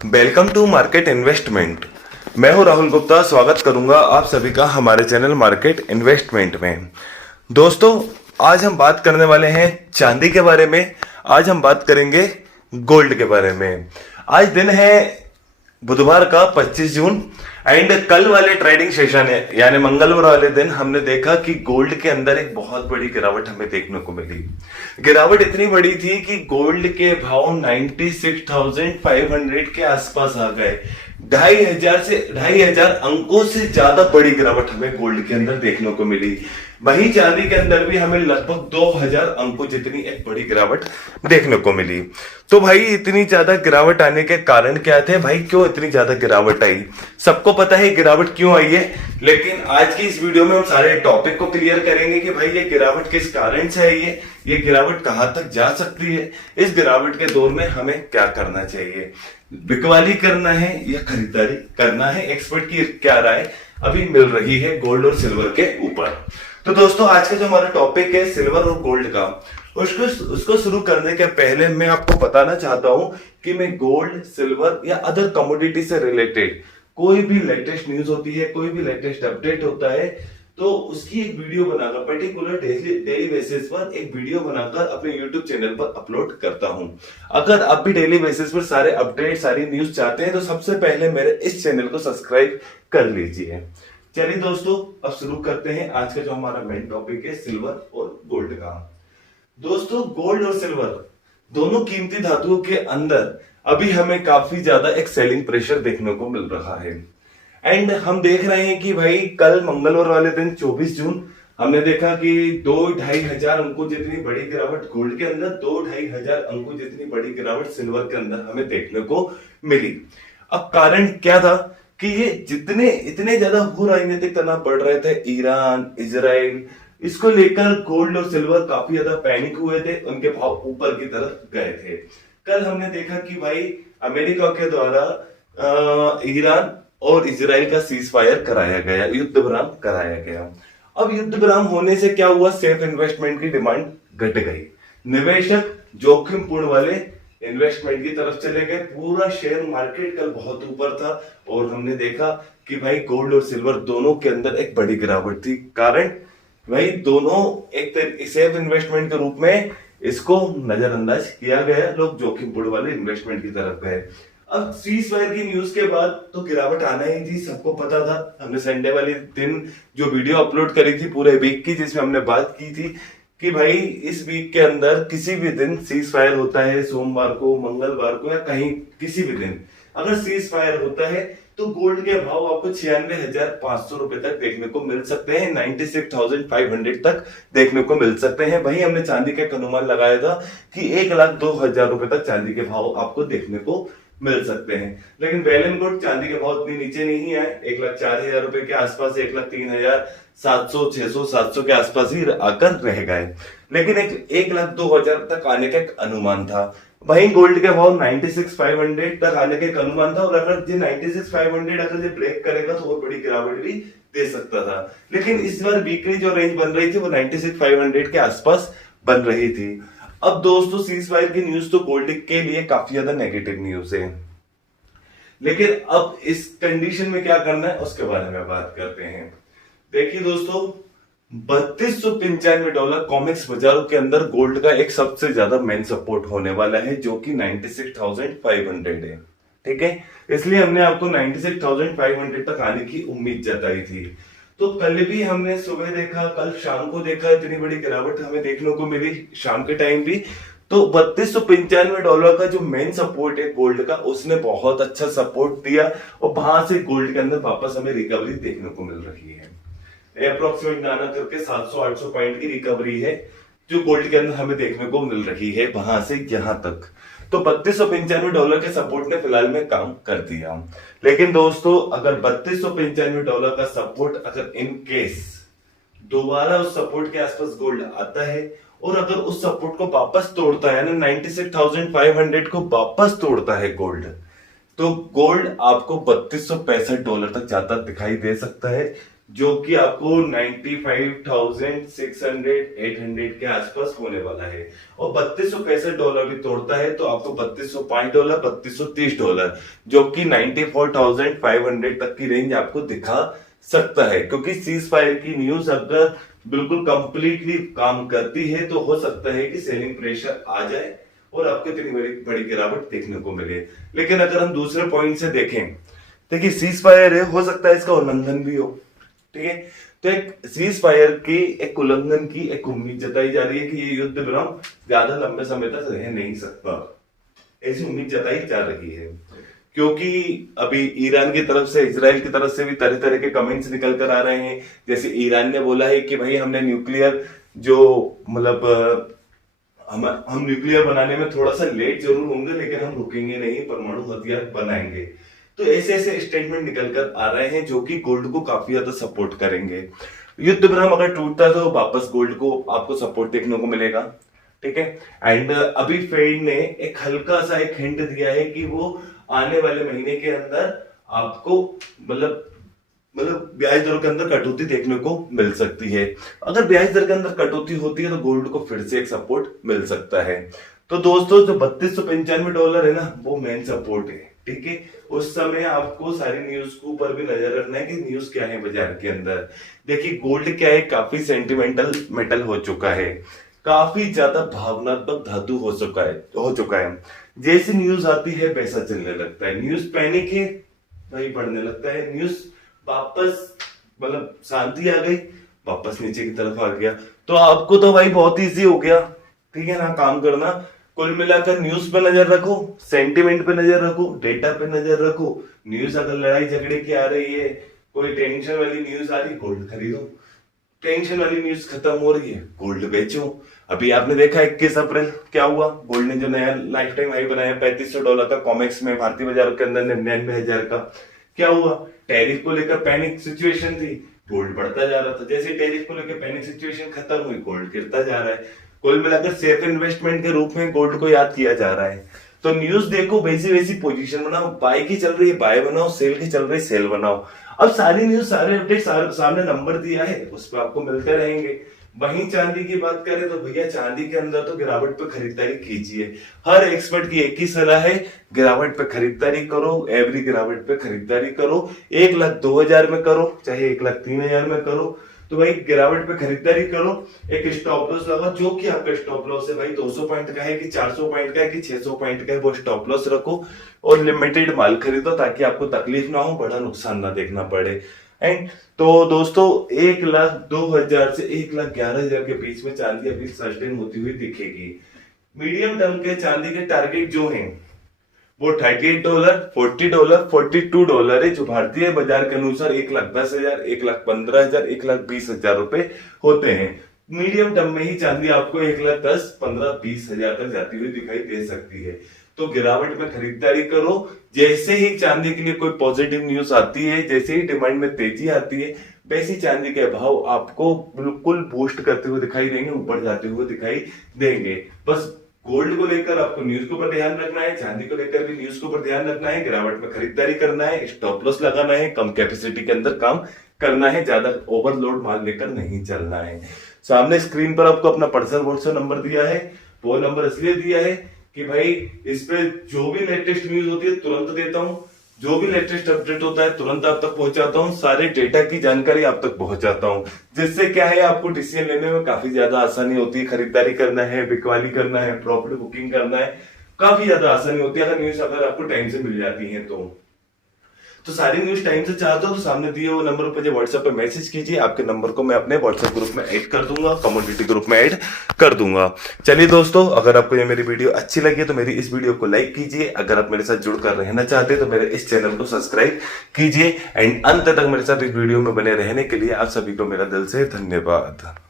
Welcome to market investment. मैं हूं राहुल गुप्ता। स्वागत करूंगा आप सभी का हमारे चैनल मार्केट इन्वेस्टमेंट में। दोस्तों, आज हम बात करने वाले हैं चांदी के बारे में। आज हम बात करेंगे गोल्ड के बारे में। आज दिन है बुधवार का 25 जून एंड कल वाले ट्रेडिंग सेशन है यानी मंगलवार वाले दिन हमने देखा कि गोल्ड के अंदर एक बहुत बड़ी गिरावट हमें देखने को मिली। गिरावट इतनी बड़ी थी कि गोल्ड के भाव 96,500 के आसपास आ गए। 2,500 अंकों से ज्यादा बड़ी गिरावट हमें गोल्ड के अंदर देखने को मिली। वहीं चांदी के अंदर भी हमें लगभग 2,000 अंकों जितनी एक बड़ी गिरावट देखने को मिली। तो भाई, इतनी ज्यादा गिरावट आने के कारण क्या थे भाई? क्यों इतनी ज्यादा गिरावट आई? सबको पता है गिरावट क्यों आई है, लेकिन आज की इस वीडियो में हम सारे टॉपिक को क्लियर करेंगे कि भाई ये गिरावट किस कारण से आई है, ये गिरावट कहां तक जा सकती है, इस गिरावट के दौर में हमें क्या करना चाहिए, बिकवाली करना है या खरीदारी करना है, एक्सपर्ट की क्या राय अभी मिल रही है गोल्ड और सिल्वर के ऊपर। तो दोस्तों, आज का जो हमारा टॉपिक है सिल्वर और गोल्ड का, उसको शुरू करने के पहले मैं आपको बताना चाहता हूं कि मैं गोल्ड, सिल्वर या अदर कमोडिटी से रिलेटेड कोई भी लेटेस्ट न्यूज होती है, कोई भी लेटेस्ट अपडेट होता है, तो उसकी एक वीडियो बनाकर पर्टिकुलर डेली बेसिस पर एक वीडियो बनाकर अपने यूट्यूब चैनल पर अपलोड करता हूं। अगर आप भी डेली बेसिस पर सारे अपडेट, सारी न्यूज चाहते हैं तो सबसे पहले मेरे इस चैनल को सब्सक्राइब कर लीजिए। चलिए दोस्तों, अब शुरू करते हैं आज का जो हमारा मेन टॉपिक है सिल्वर और गोल्ड का। दोस्तों, गोल्ड और सिल्वर दोनों कीमती धातुओं के अंदर अभी हमें काफी ज्यादा एक सेलिंग प्रेशर देखने को मिल रहा है एंड हम देख रहे हैं कि भाई कल मंगलवार वाले दिन 24 जून हमने देखा कि 2,500 अंकों जितनी बड़ी गिरावट गोल्ड के अंदर, 2,500 अंकों जितनी बड़ी गिरावट सिल्वर के अंदर हमें देखने को मिली। अब कारण क्या था कि ये इतने ज्यादा भू राजनीतिक तनाव बढ़ रहे थे, ईरान, इजराइल, इसको लेकर गोल्ड और सिल्वर काफी ज्यादा पैनिक हुए थे, उनके भाव ऊपर की तरफ गए थे। कल हमने देखा कि भाई अमेरिका के द्वारा ईरान और इजराइल का सीज फायर कराया गया, युद्ध विराम कराया गया। अब युद्ध विराम होने से क्या हुआ? सेफ इन्वेस्टमेंट की डिमांड घट गई। निवेशक जोखिम पूर्ण वाले इन्वेस्टमेंट की तरफ चले गए। पूरा शेयर मार्केट कल बहुत ऊपर था और हमने देखा कि भाई गोल्ड और सिल्वर दोनों के अंदर एक बड़ी गिरावट थी। कारण भाई दोनों एक सेफ इन्वेस्टमेंट के रूप में इसको नजरअंदाज किया गया, लोग जोखिम पूर्ण वाले इन्वेस्टमेंट की तरफ गए। अब सीज फायर की न्यूज के बाद तो गिरावट आना ही थी, सबको पता था। हमने संडे वाले दिन जो वीडियो अपलोड करी थी पूरे वीक की, जिसमें हमने बात की थी कि भाई इस वीक के अंदर किसी भी दिन सीज फायर होता है, सोमवार को, मंगलवार को या कहीं किसी भी दिन अगर सीज फायर होता है तो गोल्ड के भाव आपको 96,500 रुपए तक देखने को मिल सकते हैं, 96,500 तक देखने को मिल सकते हैं। वहीं हमने चांदी का अनुमान लगाया था कि 1,02,000 रुपए तक चांदी के भाव आपको देखने को मिल सकते हैं। लेकिन बेल एंड गुड चांदी के भाव इतनी नीचे नहीं आए, 1,04,000 रुपए के आसपास, 1,03,700, 600, 700 के आसपास ही आकर रह गए। लेकिन 1,02,000 तक आने का एक अनुमान था। वहीं गोल्ड के भाव 96,500 तक आने का एक अनुमान था और अगर ये 96,500 अगर ये ब्रेक करेगा तो और बड़ी गिरावट भी दे सकता था। लेकिन इस बार वीकली जो रेंज बन रही थी वो 96,500 के आसपास बन रही थी। अब दोस्तों, सीज फायर की न्यूज तो गोल्ड के लिए काफी ज्यादा नेगेटिव न्यूज है, लेकिन अब इस कंडीशन में क्या करना है उसके बारे में बात करते हैं। देखिए दोस्तों, $3295 कॉमिक्स बाजारों के अंदर गोल्ड का एक सबसे ज्यादा मेन सपोर्ट होने वाला है, जो कि 96,500 है। ठीक है, इसलिए हमने आपको 96,500 तक आने की उम्मीद जताई थी। तो कल भी हमने सुबह देखा, कल शाम को देखा, इतनी बड़ी गिरावट हमें देखने को मिली शाम के टाइम भी। तो $3295 का जो मेन सपोर्ट है गोल्ड का, उसने बहुत अच्छा सपोर्ट दिया और वहां से गोल्ड के अंदर वापस हमें रिकवरी देखने को मिल रही है। अप्रोक्सीमेट नाना करके 700-800 पॉइंट की रिकवरी है जो गोल्ड के अंदर हमें देखने को मिल रही है वहां से यहां तक। तो $3295 के सपोर्ट ने फिलहाल में काम कर दिया। लेकिन दोस्तों, अगर $3295 का सपोर्ट अगर इन केस दोबारा उस सपोर्ट के आसपास गोल्ड आता है और अगर उस सपोर्ट को वापस तोड़ता है ना, 96,500 को वापस तोड़ता है गोल्ड, तो गोल्ड आपको $3265 तक जाता दिखाई दे सकता है। जो कि आपको 95,600 800 के आसपास होने वाला है। और $3265 भी तोड़ता है तो आपको $3205 $3230, जो कि 94,500 तक की रेंज आपको दिखा सकता है। क्योंकि सीज फायर की न्यूज अगर बिल्कुल कंप्लीटली काम करती है तो हो सकता है कि सेलिंग प्रेशर आ जाए और आपको इतनी बड़ी बड़ी गिरावट देखने को मिले। लेकिन अगर हम दूसरे पॉइंट से देखें, देखिए सीज फायर है, हो सकता है इसका उल्लंघन भी हो, ठीक है। तो एक सीज फायर की एक उल्लंघन की एक उम्मीद जताई जा रही है कि ये युद्ध विराम ज्यादा लंबे समय तक रह नहीं सकता, ऐसी उम्मीद जताई जा रही है। क्योंकि अभी ईरान की तरफ से, इजराइल की तरफ से भी तरह तरह के कमेंट्स निकल कर आ रहे हैं। जैसे ईरान ने बोला है कि भाई हमने न्यूक्लियर जो मतलब हम न्यूक्लियर बनाने में थोड़ा सा लेट जरूर होंगे लेकिन हम रुकेंगे नहीं, परमाणु हथियार बनाएंगे। तो ऐसे ऐसे स्टेटमेंट निकल कर आ रहे हैं जो कि गोल्ड को काफी ज्यादा सपोर्ट करेंगे। युद्ध विराम अगर टूटता है तो वापस गोल्ड को आपको सपोर्ट देखने को मिलेगा, ठीक है। एंड अभी फेड ने एक हल्का सा एक हिंट दिया है कि वो आने वाले महीने के अंदर आपको मतलब ब्याज दरों के अंदर कटौती देखने को मिल सकती है। अगर ब्याज दर के अंदर कटौती होती है तो गोल्ड को फिर से एक सपोर्ट मिल सकता है। तो दोस्तों जो $3295 है ना, वो मेन सपोर्ट है, ठीक है। उस समय आपको सारी न्यूज के ऊपर भी नजर रखना है कि न्यूज क्या है बाजार के अंदर। देखिए गोल्ड क्या है, काफी सेंटिमेंटल मेटल हो चुका है, काफी ज्यादा भावनात्मक धातु हो चुका है। जैसी न्यूज आती है वैसा चलने लगता है। न्यूज पैनिक है भाई बढ़ने लगता है, न्यूज वापस शांति आ गई वापस नीचे की तरफ आ गया। तो आपको तो भाई बहुत इजी हो गया, ठीक है ना, काम करना। कुल मिलाकर न्यूज पे नजर रखो, सेंटिमेंट पे नजर रखो, डेटा पे नजर रखो। न्यूज अगर लड़ाई झगड़े की आ रही है, कोई टेंशन वाली न्यूज आ रही, गोल्ड खरीदो। टेंशन वाली न्यूज खत्म हो रही है, गोल्ड बेचो। अभी आपने देखा 21 अप्रैल क्या हुआ, गोल्ड ने जो नया लाइफ टाइम हाई बनाया $3500 का कॉमेक्स में, भारतीय बाजारों के अंदर 99,000 का। क्या हुआ, टैरिफ को लेकर पैनिक सिचुएशन थी, गोल्ड बढ़ता जा रहा था। जैसे टैरिफ को लेकर पैनिक सिचुएशन खत्म हुई, गोल्ड गिरता जा रहा है। कुल मिलाकर सेफ इन्वेस्टमेंट के रूप में गोल्ड को याद किया जा रहा है। तो न्यूज देखो, वैसी वैसी पोजीशन बनाओ, बाय की चल रही है बाय बनाओ, सेल की चल रही है सेल बनाओ। अब सारी न्यूज सारे अपडेट सामने नंबर दिया है, उस पर आपको मिलते रहेंगे। वहीं चांदी की बात करें तो भैया चांदी के अंदर तो गिरावट पे खरीदारी कीजिए। हर एक्सपर्ट की एक ही सलाह है, गिरावट पे खरीदारी करो, एवरी गिरावट पे खरीदारी करो। 1,02,000 में करो, चाहे 1,03,000 में करो, तो भाई गिरावट पे खरीदारी करो। एक स्टॉप लॉस लगाओ, जो कि आपका स्टॉप लॉस है भाई 200 पॉइंट का है कि 400 पॉइंट का है कि 600 पॉइंट का है, वो स्टॉप लॉस रखो और लिमिटेड माल खरीदो ताकि आपको तकलीफ ना हो, बड़ा नुकसान ना देखना पड़े। एंड तो दोस्तों 1,02,000 से 1,11,000 के बीच में चांदी अभी सस्टेन होती हुई दिखेगी। मीडियम टर्म के चांदी के टारगेट जो हैं वो $38, $40, $42 है, जो भारतीय बाजार के अनुसार 1,10,000, 1,15,000, 1,20,000 रुपए होते हैं। मीडियम टर्म में ही चांदी आपको 1,10,000, 15,000, 20,000 तक जाती हुई दिखाई दे सकती है। तो गिरावट में खरीदारी करो। जैसे ही चांदी के लिए कोई पॉजिटिव न्यूज आती है, जैसे ही डिमांड में तेजी आती है, वैसे चांदी के भाव आपको बिल्कुल बूस्ट करते हुए दिखाई देंगे, ऊपर जाते हुए दिखाई देंगे। बस गोल्ड को लेकर आपको न्यूज के ऊपर ध्यान रखना है, चांदी को लेकर भी न्यूज के ऊपर ध्यान रखना है, गिरावट में खरीदारी करना है, स्टॉप लॉस लगाना है, कम कैपेसिटी के अंदर काम करना है, ज्यादा ओवरलोड माल लेकर नहीं चलना है। सामने स्क्रीन पर आपको अपना पर्सनल व्हाट्सएप नंबर दिया है, वो नंबर इसलिए दिया है कि भाई इस पे जो भी लेटेस्ट न्यूज होती है तुरंत देता हूं, जो भी लेटेस्ट अपडेट होता है तुरंत आप तक पहुंचाता हूं, सारे डेटा की जानकारी आप तक पहुंचाता हूं, जिससे क्या है आपको डिसीजन लेने में काफी ज्यादा आसानी होती है। खरीदारी करना है, बिकवाली करना है, प्रॉपर्टी बुकिंग करना है, काफी ज्यादा आसानी होती है अगर आपको टाइम से मिल जाती है तो सारी न्यूज टाइम से चाहते हो तो सामने दिए वो नंबर पर व्हाट्सएप पे मैसेज कीजिए। आपके नंबर को मैं अपने व्हाट्सएप ग्रुप में ऐड कर दूंगा, कम्युनिटी ग्रुप में ऐड कर दूंगा। चलिए दोस्तों, अगर आपको ये मेरी वीडियो अच्छी लगी तो मेरी इस वीडियो को लाइक कीजिए। अगर आप मेरे साथ जुड़कर रहना चाहते हैं तो मेरे इस चैनल को सब्सक्राइब कीजिए। एंड अंत तक मेरे साथ इस वीडियो में बने रहने के लिए आप सभी को मेरा दिल से धन्यवाद।